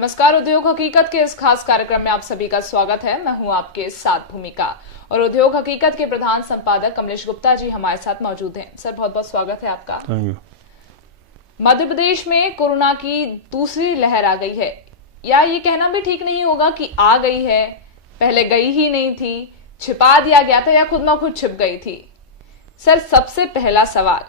नमस्कार। उद्योग हकीकत के इस खास कार्यक्रम में आप सभी का स्वागत है। मैं हूं आपके साथ भूमिका और उद्योग हकीकत के प्रधान संपादक कमलेश गुप्ता जी हमारे साथ मौजूद हैं। सर, बहुत बहुत स्वागत है आपका। Thank you. मध्य प्रदेश में कोरोना की दूसरी लहर आ गई है, या ये कहना भी ठीक नहीं होगा कि आ गई है, पहले गई ही नहीं थी, छिपा दिया गया था या खुद में खुद छिप गई थी। सर, सबसे पहला सवाल,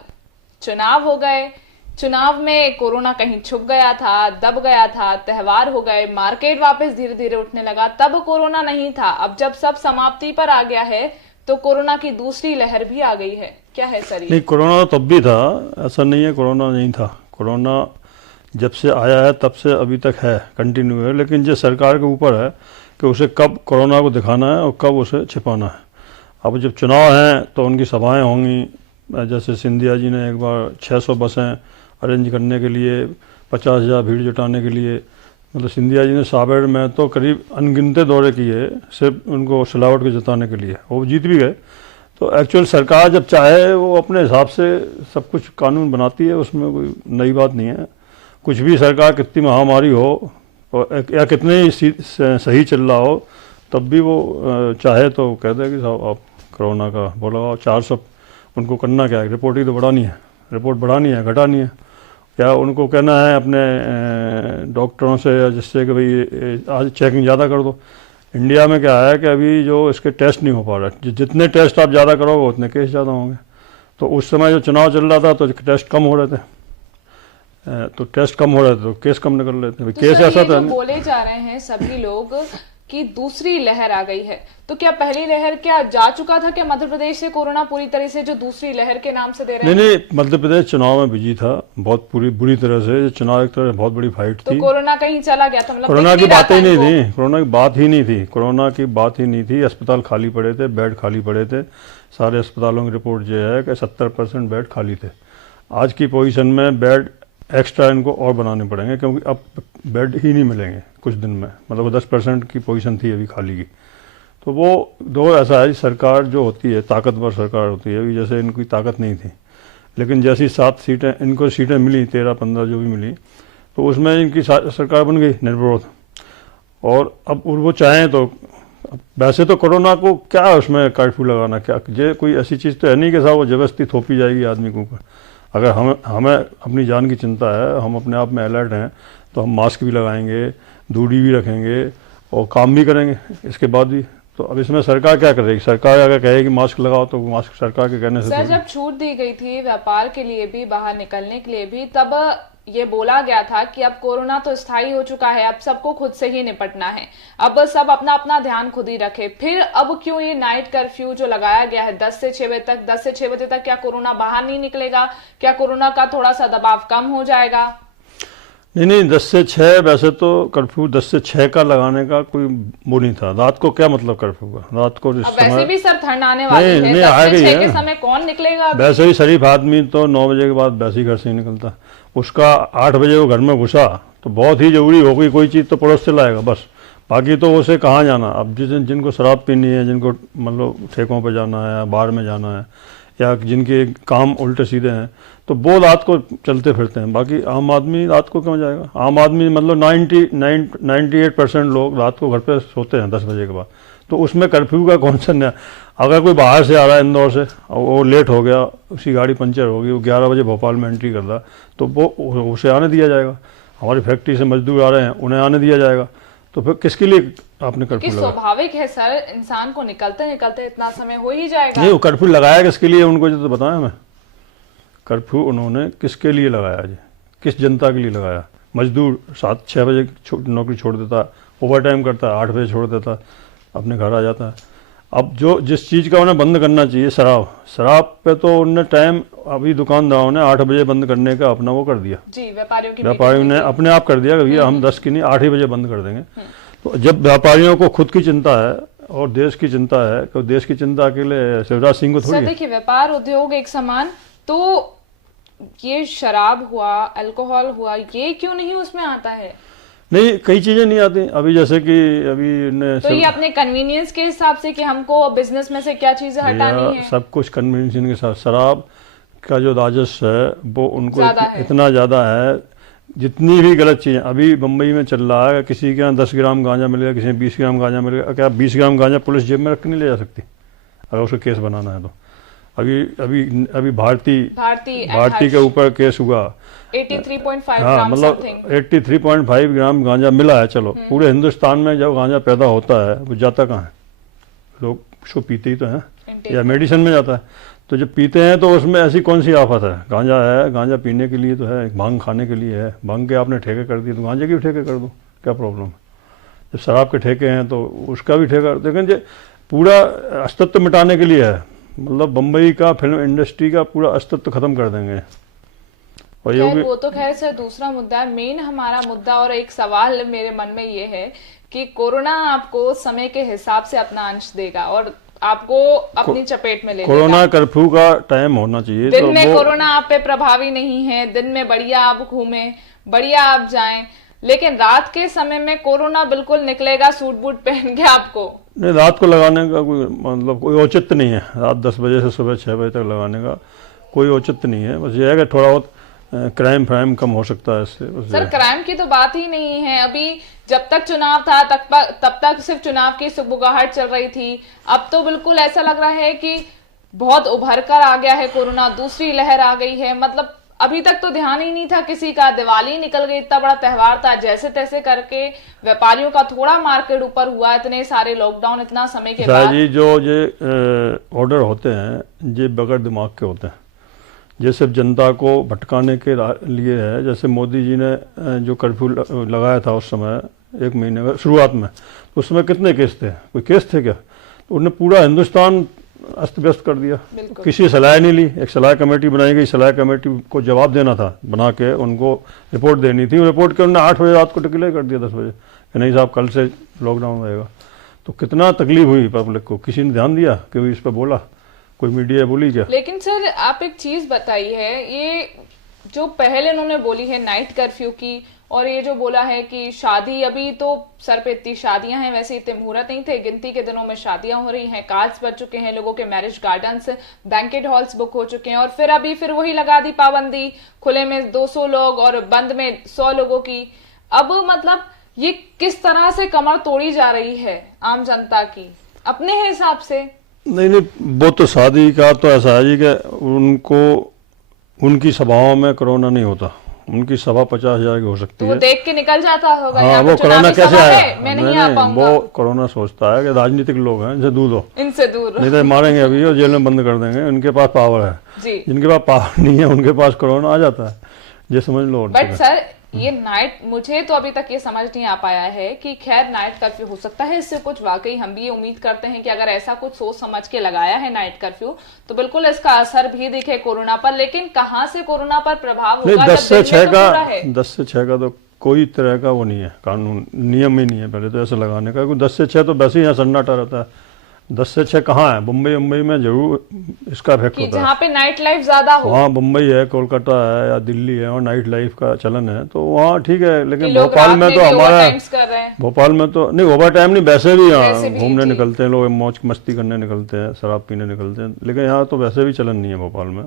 चुनाव हो गए, चुनाव में कोरोना कहीं छुप गया था, दब गया था, त्योहार हो गए, मार्केट वापस धीरे धीरे उठने लगा, तब कोरोना नहीं था। अब जब सब समाप्ति पर आ गया है तो कोरोना की दूसरी लहर भी आ गई है। क्या है सर ये? नहीं, कोरोना तब भी था, ऐसा नहीं है कोरोना नहीं था। कोरोना जब से आया है तब से अभी तक है, कंटिन्यू है। लेकिन जो सरकार के ऊपर है कि उसे कब कोरोना को दिखाना है और कब उसे छिपाना है। अब जब चुनाव हैं तो उनकी सभाएं होंगी, जैसे सिंधिया जी ने एक बार 600 बसें अरेंज करने के लिए, 50,000 भीड़ जुटाने के लिए, मतलब सिंधिया जी ने साबेर में तो करीब अनगिनते दौरे किए सिर्फ उनको सिलावट को जिताने के लिए। वो जीत भी गए। तो एक्चुअल सरकार जब चाहे वो अपने हिसाब से सब कुछ कानून बनाती है, उसमें कोई नई बात नहीं है। कुछ भी सरकार कितनी महामारी हो या कितने ही सही चल रहा हो, तब भी वो चाहे तो कह दे कि साहब आप कोरोना का बोला 400, उनको करना क्या है, रिपोर्ट ही तो बढ़ानी है, रिपोर्ट बढ़ानी है, घटानी है। या उनको कहना है अपने डॉक्टरों से या जिससे कि भाई आज चेकिंग ज़्यादा कर दो। इंडिया में क्या है कि अभी जो इसके टेस्ट नहीं हो पा रहे, जितने टेस्ट आप ज़्यादा करोगे उतने केस ज़्यादा होंगे। तो उस समय जो चुनाव चल रहा था तो टेस्ट कम हो रहे थे, तो टेस्ट कम हो रहे थे तो केस कम निकल रहे थे। तो केस ऐसा था, बोले जा रहे हैं सभी लोग कि दूसरी लहर आ गई है, तो क्या पहली लहर क्या जा चुका था? क्या मध्य प्रदेश से कोरोना पूरी तरह से जो दूसरी लहर के नाम से दे रहे हैं? नहीं, मध्य प्रदेश चुनाव में बिजी था बहुत बुरी तरह से। चुनाव एक तरह बहुत बड़ी फाइट थी। तो कोरोना कहीं चला गया था? मतलब कोरोना की बात ही नहीं थी, कोरोना की बात ही नहीं थी, कोरोना की बात ही नहीं थी। अस्पताल खाली पड़े थे, बेड खाली पड़े थे। सारे अस्पतालों की रिपोर्ट जो है कि 70% बेड खाली थे। आज की पोजीशन में बेड एक्स्ट्रा इनको और बनाने पड़ेंगे, क्योंकि अब बेड ही नहीं मिलेंगे कुछ दिन में। मतलब 10% की पोजीशन थी अभी खाली की। तो वो दो ऐसा है, सरकार जो होती है ताकतवर सरकार होती है, अभी जैसे इनकी ताकत नहीं थी, लेकिन जैसी 7 सीटें इनको सीटें मिली, 13-15 जो भी मिली, तो उसमें इनकी सरकार बन गई निर्विरोध। और अब वो चाहें तो, वैसे तो कोरोना को क्या उसमें कर्फ्यू लगाना, क्या ये कोई ऐसी चीज़ तो है नहीं कि साहब वो जबरदस्ती थोपी जाएगी आदमी के ऊपर। अगर हमें अपनी जान की चिंता है, हम अपने आप में अलर्ट हैं, तो हम मास्क भी लगाएंगे, दूरी भी रखेंगे और काम भी करेंगे इसके बाद भी। तो अब इसमें सरकार क्या करेगी? सरकार अगर कहेगी मास्क लगाओ तो मास्क सरकार के कहने से। सर, जब छूट दी गई थी व्यापार के लिए भी, बाहर निकलने के लिए भी, तब ये बोला गया था कि अब कोरोना तो स्थायी हो चुका है, अब सबको खुद से ही निपटना है, अब सब अपना अपना ध्यान खुद ही रखे। फिर अब क्यों ये नाइट कर्फ्यू जो लगाया गया है 10 से 6 बजे तक, 10 से 6 बजे तक क्या कोरोना बाहर नहीं निकलेगा? क्या कोरोना का थोड़ा सा दबाव कम हो जाएगा? नहीं, 10 से 6 वैसे तो कर्फ्यू 10 से 6 का लगाने का कोई वो नहीं था। रात को क्या मतलब कर्फ्यू का? रात को वैसे भी सर ठंड आने वाली है, 10 से 6 के समय कौन निकलेगा? वैसे ही शरीफ आदमी तो 9 बजे के बाद वैसे ही घर से ही निकलता। उसका 8 बजे वो घर में घुसा तो बहुत ही जरूरी हो गई कोई चीज़ तो पड़ोस से लाएगा बस, बाकी तो उसे कहाँ जाना। अब जिनको शराब पीनी है, जिनको मतलब ठेकों पे जाना है, बार में जाना है, या जिनके काम उल्टे सीधे हैं, तो वो रात को चलते फिरते हैं। बाकी आम आदमी रात को क्यों जाएगा? आम आदमी मतलब 98% लोग रात को घर पे सोते हैं 10 बजे के बाद। तो उसमें कर्फ्यू का कौन सा नया? अगर कोई बाहर से आ रहा है इंदौर से और वो लेट हो गया, उसकी गाड़ी पंचर होगी, वो 11 बजे भोपाल में एंट्री कर रहा, तो वो उसे आने दिया जाएगा। हमारी फैक्ट्री से मजदूर आ रहे हैं, उन्हें आने दिया जाएगा। तो फिर किसके लिए आपने कर्फ्यू लगाया? स्वाभाविक है सर, इंसान को निकलते निकलते इतना समय हो ही जाएगा। नहीं, वो कर्फ्यू लगाया किसके लिए उनको जो तो बताया हमें। कर्फ्यू उन्होंने किसके लिए लगाया जी? किस जनता के लिए लगाया? मजदूर 7-6 बजे नौकरी छोड़ देता, ओवर टाइम करता, 8 बजे छोड़ देता, अपने घर आ जाता है। अब जो जिस चीज़ का उन्हें बंद करना चाहिए, शराब पे तो उन्होंने टाइम, अभी दुकानदारों ने 8 बजे बंद करने का अपना वो कर दिया जी। व्यापारियों ने अपने आप कर दिया कि भैया हम 10 की नहीं 8 ही बजे बंद कर देंगे। तो जब व्यापारियों को खुद की चिंता है और देश की चिंता है, तो देश की चिंता के लिए शिवराज सिंह को थोड़ी। देखिए, व्यापार उद्योग एक समान, तो ये शराब हुआ, अल्कोहल हुआ, ये क्यों नहीं उसमें आता है? नहीं, कई चीजें नहीं आती। अभी जैसे कि अभी तो ये अपने कन्वीनियंस के हिसाब से कि हमको बिजनेस में से क्या चीजें हटानी है, सब कुछ कन्वीनियंस के साथ। शराब का जो राजस्व है वो उनको इतना ज्यादा है, जितनी भी गलत चीज़ें अभी मुंबई में चल रहा है, किसी के यहाँ 10 ग्राम गांजा मिलेगा, किसी ने 20 ग्राम गांजा मिलेगा, क्या 20 ग्राम गांजा पुलिस जेब में रख के नहीं ले जा सकती अगर उसको केस बनाना है तो? अभी अभी अभी भारती के ऊपर केस हुआ, 83.5 हाँ ग्राम मतलब समथिंग। 83.5 ग्राम गांजा मिला है। चलो पूरे हिंदुस्तान में जब गांजा पैदा होता है वो जाता कहाँ है? लोग उसको पीते ही तो हैं या मेडिसिन में जाता है। तो जब पीते हैं तो उसमें ऐसी कौन सी आफत है? गांजा है, गांजा पीने के लिए तो है, भांग खाने के लिए है। भांग के आपने ठेके कर दिए तो गांजे के भी ठेके कर दो, क्या प्रॉब्लम है? जब शराब के ठेके हैं तो उसका भी ठेका, लेकिन ये पूरा अस्तित्व मिटाने के लिए है। मतलब बम्बई का फिल्म इंडस्ट्री का पूरा अस्तित्व खत्म कर देंगे। और ये खैर वो तो खैर सर दूसरा मुद्दा है। मेन हमारा मुद्दा और एक सवाल मेरे मन में ये है कि कोरोना आपको समय के हिसाब से अपना अंश देगा और आपको अपनी चपेट में ले लेगा। कोरोना कर्फ्यू का टाइम होना चाहिए। दिन तो में वो कोरोना आप पे प्रभावी नहीं है, दिन में बढ़िया आप घूमें, बढ़िया आप जाएं, लेकिन रात के समय में कोरोना बिल्कुल निकलेगा सूट बूट पहन के आपको। नहीं, रात को लगाने का कोई मतलब कोई औचित्य नहीं है। रात 10 बजे से सुबह 6 बजे तक लगाने का कोई औचित्य नहीं है। बस ये है कि थोड़ा बहुत क्राइम फ्राइम कम हो सकता है इससे। बस सर क्राइम की तो बात ही नहीं है। अभी जब तक चुनाव था तब तक सिर्फ चुनाव की सुगबुगाहट चल रही थी। अब तो बिल्कुल ऐसा लग रहा है कि बहुत उभर कर आ गया है कोरोना, दूसरी लहर आ गई है। मतलब अभी तक तो ध्यान ही नहीं था किसी का, दिवाली निकल गई, इतना बड़ा त्योहार था, जैसे तैसे करके व्यापारियों का थोड़ा मार्केट ऊपर हुआ, इतने सारे लॉकडाउन इतना समय के बाद। जी जो ये ऑर्डर होते हैं ये बगैर दिमाग के होते हैं। ये सिर्फ जनता को भटकाने के लिए है। जैसे मोदी जी ने जो कर्फ्यू लगाया था उस समय 1 महीने का शुरुआत में, उस समय कितने केस थे? कोई केस थे क्या? तो उन्होंने पूरा हिंदुस्तान अस्त व्यस्त कर दिया। किसी सलाह नहीं ली। एक सलाह कमेटी बनाई गई, सलाह कमेटी को जवाब देना था, बना के उनको रिपोर्ट देनी थी। रिपोर्ट के उन्होंने 8 बजे रात को डिक्लेयर कर दिया 10 बजे कि नहीं साहब कल से लॉकडाउन रहेगा। तो कितना तकलीफ हुई पब्लिक को? किसी ने ध्यान दिया? कि इस पर बोला? कोई मीडिया बोली क्या? लेकिन सर आप एक चीज बताइए है, ये जो पहले उन्होंने बोली है नाइट कर्फ्यू की, और ये जो बोला है कि शादी, अभी तो सर पे इतनी शादियां हैं, वैसे इतने मुहूर्त नहीं थे, गिनती के दिनों में शादियां हो रही हैं, कार्ड्स बच चुके हैं, लोगों के marriage gardens, banquet halls book हो चुके हैं, और फिर अभी फिर वही लगा दी पाबंदी, खुले में 200 लोग और बंद में 100 लोगों की। अब मतलब ये किस तरह से कमर तोड़ी जा रही है आम जनता की अपने हिसाब से? नहीं, वो तो शादी का तो ऐसा है जी कि उनको उनकी सभाओं में कोरोना नहीं होता। उनकी सभा 50,000 की हो सकती तो है। वो देख के निकल जाता होगा। हाँ, यहाँ वो पे कोरोना चुनावी कैसे सभा आया? है, मैं नहीं आ पाऊंगा। वो कोरोना सोचता है कि राजनीतिक लोग हैं, इनसे दूर हो, इनसे दूर नहीं तो मारेंगे अभी और जेल में बंद कर देंगे। उनके पास पावर है जी। जिनके पास पावर नहीं है उनके पास कोरोना आ जाता है, ये समझ लो। बट सर ये नाइट, मुझे तो अभी तक ये समझ नहीं आ पाया है कि खैर नाइट कर्फ्यू हो सकता है इससे कुछ, वाकई हम भी ये उम्मीद करते हैं कि अगर ऐसा कुछ सोच समझ के लगाया है नाइट कर्फ्यू तो बिल्कुल इसका असर भी दिखे कोरोना पर। लेकिन कहाँ से कोरोना पर प्रभाव होगा? 10 से 6 का, पूरा है 10 से 6 का तो कोई तरह का वो नहीं है, कानून नियम ही नहीं है पहले तो ऐसे लगाने का। 10 से 6 तो वैसे ही यहाँ सन्नाटा रहता है। 10 से 6 कहाँ है? मुंबई में जरूर इसका इफेक्ट होता है, जहाँ पे नाइट लाइफ ज्यादा हो। वहाँ मुंबई है, कोलकाता है या दिल्ली है और नाइट लाइफ का चलन है तो वहाँ ठीक है। लेकिन लोग भोपाल रात में में तो भी हमारा overtimes कर रहे हैं। भोपाल में तो नहीं ओवर टाइम नहीं, वैसे भी वैसे यहाँ भी, घूमने जी। निकलते हैं लोग, मौज मस्ती करने निकलते हैं, शराब पीने निकलते हैं। लेकिन यहाँ तो वैसे भी चलन नहीं है भोपाल में।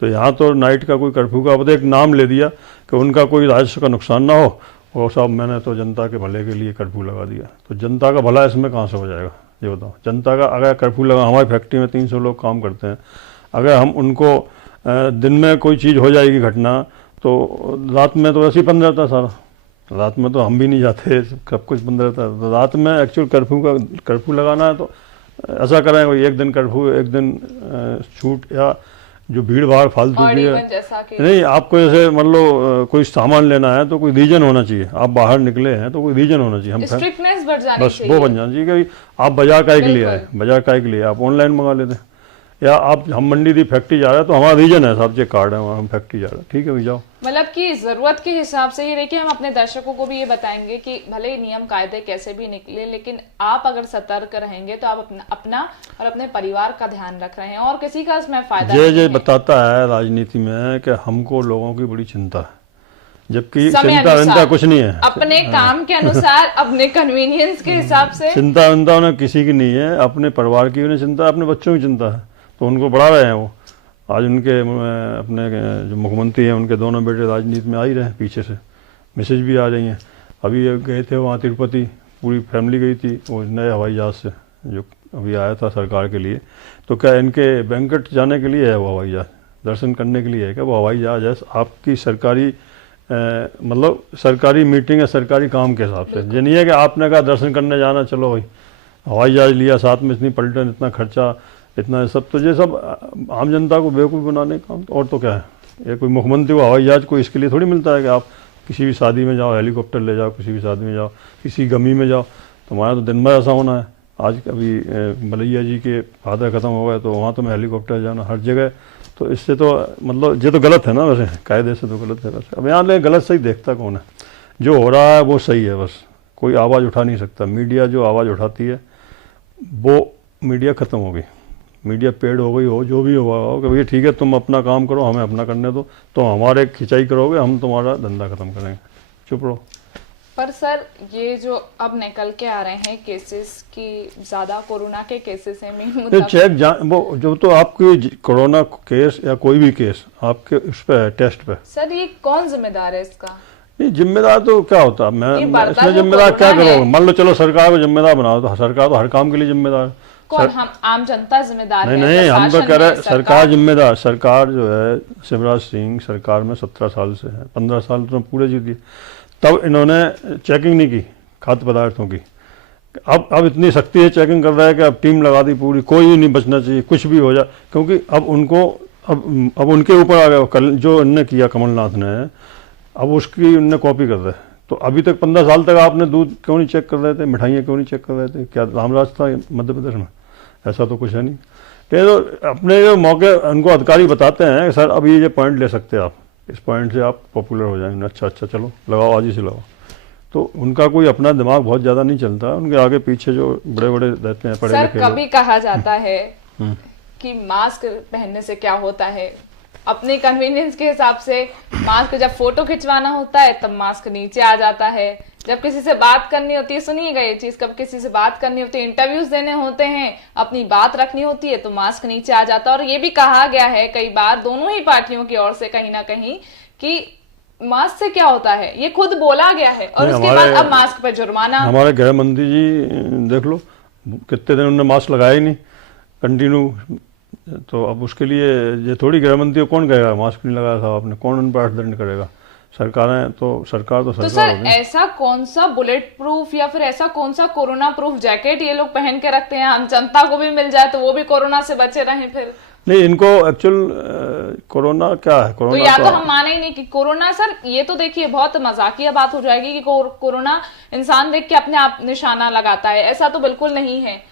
तो यहाँ तो नाइट का कोई कर्फ्यू का अब एक नाम ले दिया कि उनका कोई राजस्व का नुकसान ना हो, और साहब मैंने तो जनता के भले के लिए कर्फ्यू लगा दिया। तो जनता का भला इसमें कहाँ से हो जाएगा ये बताओ? जनता का अगर कर्फ्यू लगा, हमारी फैक्ट्री में 300 लोग काम करते हैं, अगर हम उनको दिन में कोई चीज़ हो जाएगी घटना तो रात में तो वैसे ही बंद रहता है सारा। रात में तो हम भी नहीं जाते, सब कुछ बंद रहता है। तो रात में एक्चुअल कर्फ्यू लगाना है तो ऐसा करें कोई एक दिन कर्फ्यू, एक दिन छूट, या जो भीड़ भाड़ फालतू की है जैसा कि नहीं। आपको जैसे मान लो कोई सामान लेना है तो कोई रीजन होना चाहिए। आप बाहर निकले हैं तो कोई रीजन होना चाहिए। हम स्ट्रिक्टनेस बढ़ जानी बस चाहिए। वो बन जाना चाहिए कि आप बाजार काय के लिए आए, बाजार काय के लिए आप ऑनलाइन मंगा लेते हैं, या आप हम मंडी दी फैक्ट्री जा रहे हैं तो हमारा रीजन है साहब, ये कार्ड है, हम फैक्ट्री जा रहे हैं, ठीक है भाई जाओ। मतलब कि जरूरत के हिसाब से। ये देखिए हम अपने दर्शकों को भी ये बताएंगे कि भले नियम कायदे कैसे भी निकले, लेकिन आप अगर सतर्क रहेंगे तो आप अपना और अपने परिवार का ध्यान रख रहे हैं और किसी का इसमें फायदा नहीं ये है। बताता है राजनीति में कि हमको लोगों की बड़ी चिंता है, जबकि समय चिंता अनुसार, विंता कुछ नहीं है। अपने काम के अनुसार, अपने कन्वीनियंस के हिसाब से। चिंता विंता उन्हें किसी की नहीं है, अपने परिवार की उन्हें चिंता है, अपने बच्चों की चिंता है, तो उनको बढ़ा रहे हैं वो। आज उनके अपने जो मुख्यमंत्री हैं उनके दोनों बेटे राजनीति में आ ही रहे हैं पीछे से। मैसेज भी आ रही हैं। अभी ये गए थे वहाँ तिरुपति, पूरी फैमिली गई थी वो नए हवाई जहाज़ से जो अभी आया था सरकार के लिए। तो क्या इनके बैंकेट जाने के लिए है वो हवाई जहाज़, दर्शन करने के लिए है क्या वो हवाई जहाज़ है? आपकी सरकारी मतलब सरकारी मीटिंग है सरकारी काम के हिसाब से। ये नहीं है कि आपने कहा दर्शन करने जाना, चलो भाई हवाई जहाज़ लिया, साथ में इतनी पलटन, इतना खर्चा, इतना सब। तो ये सब आम जनता को बेवकूफ़ बनाने का काम, और तो क्या है। ये कोई मुख्यमंत्री को हवाई जहाज़ कोई इसके लिए थोड़ी मिलता है कि आप किसी भी शादी में जाओ हेलीकॉप्टर ले जाओ, किसी भी शादी में जाओ, किसी गमी में जाओ। तुम्हारा तो दिन भर ऐसा होना है। आज अभी मलैया जी के फादर ख़त्म हो गए तो वहाँ तो मैं हेलीकॉप्टर जाना हर जगह। तो इससे तो मतलब ये तो गलत है ना, वैसे कायदे से तो गलत है। वैसे अब यहाँ ले गलत सही देखता कौन है? जो हो रहा है वो सही है, बस कोई आवाज़ उठा नहीं सकता। मीडिया जो आवाज़ उठाती है वो मीडिया ख़त्म हो गई, मीडिया पेड़ हो गई हो, जो भी हुआ हो कि भैया ठीक है तुम अपना काम करो, हमें अपना करने दो, तो हमारे खिंचाई करोगे हम तुम्हारा धंधा खत्म करेंगे, चुप रहो। पर सर ये जो अब निकल के आ रहे हैं केसेस की, ज्यादा कोरोना के केसेस हैं मेन मुद्दा। चेक वो जो तो आपकी कोरोना केस या कोई भी केस आपके उस पर है, टेस्ट पे। सर ये कौन जिम्मेदार है इसका? ये जिम्मेदार तो क्या होता है, मैं बढ़ता इसमें जो जिम्मेदार क्या कोरोना है। करोगे? मान लो चलो सरकार को जिम्मेदार बनाओ, तो सरकार तो हर काम के लिए जिम्मेदार है। कौन? हम आम जनता जिम्मेदार नहीं है? नहीं, हम तो प्रशासन कह रहे है, हैं सरकार जिम्मेदार। सरकार जो है शिवराज सिंह सरकार में 17 साल से है, 15 साल तो पूरे जीत दिए, तब इन्होंने चेकिंग नहीं की खाद्य पदार्थों की। अब इतनी सख्ती है चेकिंग कर रहा है कि अब टीम लगा दी पूरी, कोई नहीं बचना चाहिए, कुछ भी हो जाए, क्योंकि अब उनको अब उनके ऊपर आ गया। कल जो इनने किया कमलनाथ ने, अब उसकी उनने कॉपी कर रहे हैं। तो अभी तक 15 साल तक आपने दूध क्यों नहीं चेक कर रहे थे, मिठाइयाँ क्यों नहीं चेक कर रहे थे? क्या रामराज था मध्य प्रदेश में? ऐसा तो कुछ है नहीं। तो अपने जो मौके उनको अधिकारी बताते हैं कि सर अभी ये पॉइंट ले सकते हैं आप, इस पॉइंट से आप पॉपुलर हो जाएंगे। अच्छा चलो लगाओ, आज ही से लगाओ। तो उनका कोई अपना दिमाग बहुत ज़्यादा नहीं चलता, उनके आगे पीछे जो बड़े बड़े रहते हैं पढ़े सर लिखे कभी कहा जाता है कि मास्क पहनने से क्या होता है, अपने कन्वीनियंस के हिसाब से मास्क जब फोटो खिंचवाना होता है तब मास्क नीचे आ जाता है, जब किसी से बात करनी होती है, सुनिएगा ये चीज, कब किसी से बात करनी होती है, इंटरव्यूज देने होते हैं, अपनी बात रखनी होती है तो मास्क नीचे आ जाता है। और ये भी कहा गया है कई बार दोनों ही पार्टियों की ओर से कहीं ना कहीं कि मास्क से क्या होता है, ये खुद बोला गया है। और उसके बाद अब मास्क पे जुर्माना। हमारे गृह मंत्री जी देख लो कितने दिन उन्होंने मास्क लगाया ही नहीं कंटिन्यू। तो अब उसके लिए ये थोड़ी गृह मंत्री को कौन कहेगा मास्क नहीं लगाया था आपने, कौन उन पर अर्थदंड करेगा? सरकारें तो सरकार तो सरकार सर ऐसा कौन सा बुलेट प्रूफ या फिर ऐसा कौन सा कोरोना प्रूफ जैकेट ये लोग पहन के रखते हैं, हम जनता को भी मिल जाए तो वो भी कोरोना से बचे रहें? फिर नहीं, इनको एक्चुअल कोरोना क्या है? कोरोना तो या तो हम माने ही नहीं कि कोरोना, सर ये तो देखिए बहुत मजाकिया बात हो जाएगी कि कोरोना इंसान देख के अपने आप निशाना लगाता है, ऐसा तो बिल्कुल नहीं है।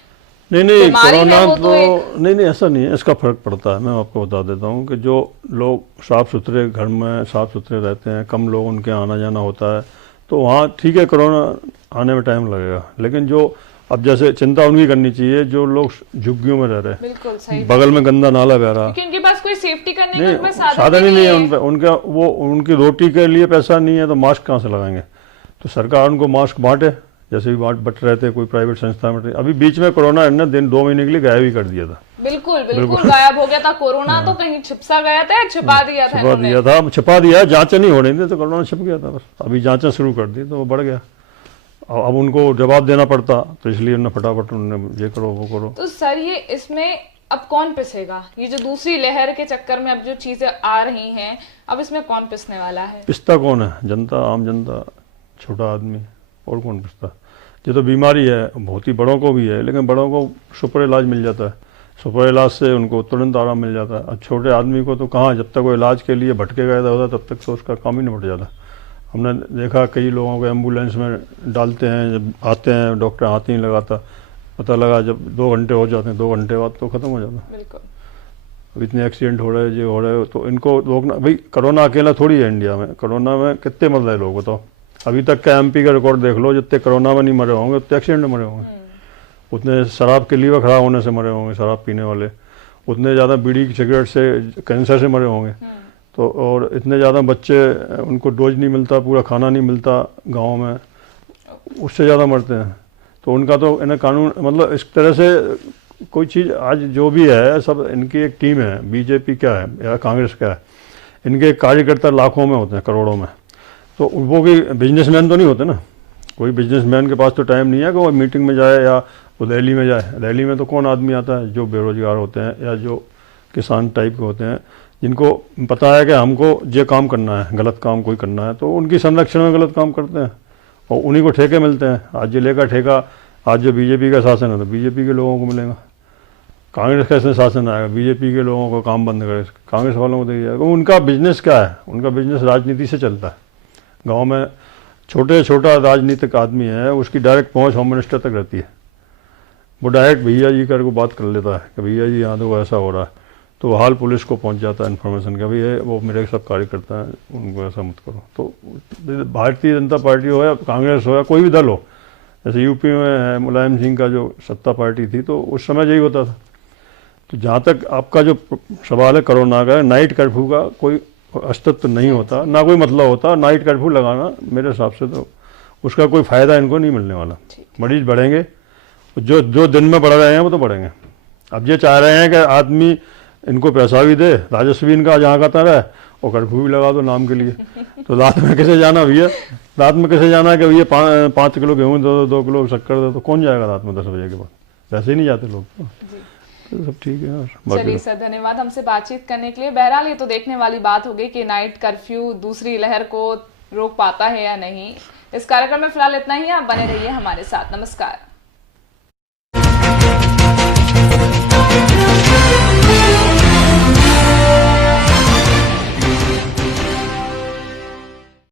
नहीं कोरोना तो नहीं ऐसा नहीं है, इसका फर्क पड़ता है। मैं आपको बता देता हूँ कि जो लोग साफ सुथरे घर में साफ सुथरे रहते हैं, कम लोग उनके आना जाना होता है, तो वहाँ ठीक है कोरोना आने में टाइम लगेगा। लेकिन जो अब जैसे चिंता उनकी करनी चाहिए जो लोग झुग्गियों में रह रहे हैं, बिल्कुल सही, बगल में गंदा नाला बह रहा, क्योंकि उनके पास कोई सेफ्टी करने नहीं, का साधन ही नहीं है उन पे, उनका वो उनकी रोटी के लिए पैसा नहीं है तो मास्क कहाँ से लगाएंगे? तो सरकार उनको मास्क बांटे, जैसे भी बट रहे थे कोई प्राइवेट संस्था में। अभी बीच में कोरोना ने दिन 2 महीने के लिए गायब ही कर दिया था। बिल्कुल गायब हो गया था कोरोना। तो कहीं छिपसा गया था, छिपा दिया था, छिपा दिया, जांचें नहीं हो रही थी तो कोरोना छिप गया था। बस अभी जांचें शुरू कर दी तो वो बढ़ गया, अब उनको जवाब देना पड़ता, तो इसलिए उन्होंने फटाफट उन्होंने ये करो वो करो। तो सर ये इसमें अब कौन पिसेगा? ये जो दूसरी लहर के चक्कर में अब जो चीजें आ रही हैं, अब इसमें कौन पिसने वाला है? पिसता कौन है? जनता, आम जनता, छोटा आदमी, और कौन पिसता? ये तो बीमारी है, बहुत ही बड़ों को भी है, लेकिन बड़ों को सुपर इलाज मिल जाता है, सुपर इलाज से उनको तुरंत आराम मिल जाता है। अब छोटे आदमी को तो कहाँ, जब तक वो इलाज के लिए भटके गया होता तब तक तो उसका काम ही नहीं बढ़ जाता। हमने देखा कई लोगों को एम्बुलेंस में डालते हैं, जब आते हैं डॉक्टर हाथ ही नहीं लगाता, पता लगा जब 2 घंटे हो जाते हैं, 2 घंटे बाद तो ख़त्म हो जाता। बिल्कुल। अब इतने एक्सीडेंट हो रहे हैं, जो हो रहे हो, तो इनको रोकना। भाई कोरोना अकेला थोड़ी है इंडिया में, कोरोना में कितने मर रहे लोग बताओ? अभी तक का एमपी का रिकॉर्ड देख लो, जितने कोरोना में नहीं मरे होंगे उतने एक्सीडेंट में मरे होंगे, उतने शराब के लीवर खराब होने से मरे होंगे शराब पीने वाले, उतने ज़्यादा बीड़ी सिगरेट से कैंसर से मरे होंगे। तो और इतने ज़्यादा बच्चे उनको डोज नहीं मिलता, पूरा खाना नहीं मिलता गाँव में, उससे ज़्यादा मरते हैं। तो उनका तो इन्हें कानून, मतलब इस तरह से कोई चीज़ आज जो भी है सब इनकी एक टीम है। बीजेपी क्या है या कांग्रेस क्या है, इनके कार्यकर्ता लाखों में होते हैं, करोड़ों में। तो वो कोई बिजनेसमैन तो नहीं होते ना, कोई बिजनेसमैन के पास तो टाइम नहीं है कि वो मीटिंग में जाए या वो रैली में जाए। रैली में तो कौन आदमी आता है, जो बेरोजगार होते हैं या जो किसान टाइप के होते हैं, जिनको पता है कि हमको ये काम करना है, गलत काम कोई करना है, तो उनकी संरक्षण में गलत काम करते हैं और उन्हीं को ठेके मिलते हैं। आज ये लेगा ठेका, आज जो बीजेपी का शासन है तो बीजेपी के लोगों को मिलेगा, कांग्रेस का इसमें शासन आएगा, बीजेपी के लोगों को काम बंद करे, कांग्रेस वालों को दे जाएगा। उनका बिजनेस क्या है, उनका बिजनेस राजनीति से चलता है। गांव में छोटा राजनीतिक आदमी है, उसकी डायरेक्ट पहुंच होम मिनिस्टर तक रहती है। वो डायरेक्ट भैया जी कर को बात कर लेता है कि भैया जी यहाँ तो ऐसा हो रहा है, तो हाल पुलिस को पहुंच जाता है इन्फॉर्मेशन का, भैया वो मेरे सब कार्यकर्ता हैं, उनको ऐसा मत करो। तो भारतीय जनता पार्टी हो या कांग्रेस हो या कोई भी दल हो, जैसे यूपी में है मुलायम सिंह का जो सत्ता पार्टी थी, तो उस समय यही होता था। तो जहाँ तक आपका जो सवाल है कोरोना का, नाइट कर्फ्यू का कोई अस्तित्व नहीं होता, ना कोई मतलब होता। नाइट कर्फ्यू लगाना मेरे हिसाब से तो उसका कोई फ़ायदा इनको नहीं मिलने वाला। मरीज बढ़ेंगे, जो जो दिन में बढ़ रहे हैं वो तो बढ़ेंगे। अब ये चाह रहे हैं कि आदमी इनको पैसा भी दे, राजस्व भी इनका जहाँ का तरह है, और कर्फ्यू भी लगा दो नाम के लिए। तो रात में कैसे जाना भैया, रात में कैसे जाना कि भैया 5 किलो गेहूँ दो, 2 किलो शक्कर दो, तो कौन जाएगा रात में 10 बजे के बाद? वैसे ही नहीं जाते लोग। तो सब ठीक है। और चलिए सर, धन्यवाद हमसे बातचीत करने के लिए। बहरहाल ये तो देखने वाली बात होगी कि नाइट कर्फ्यू दूसरी लहर को रोक पाता है या नहीं। इस कार्यक्रम में फिलहाल इतना ही। आप बने रहिए हमारे साथ। नमस्कार।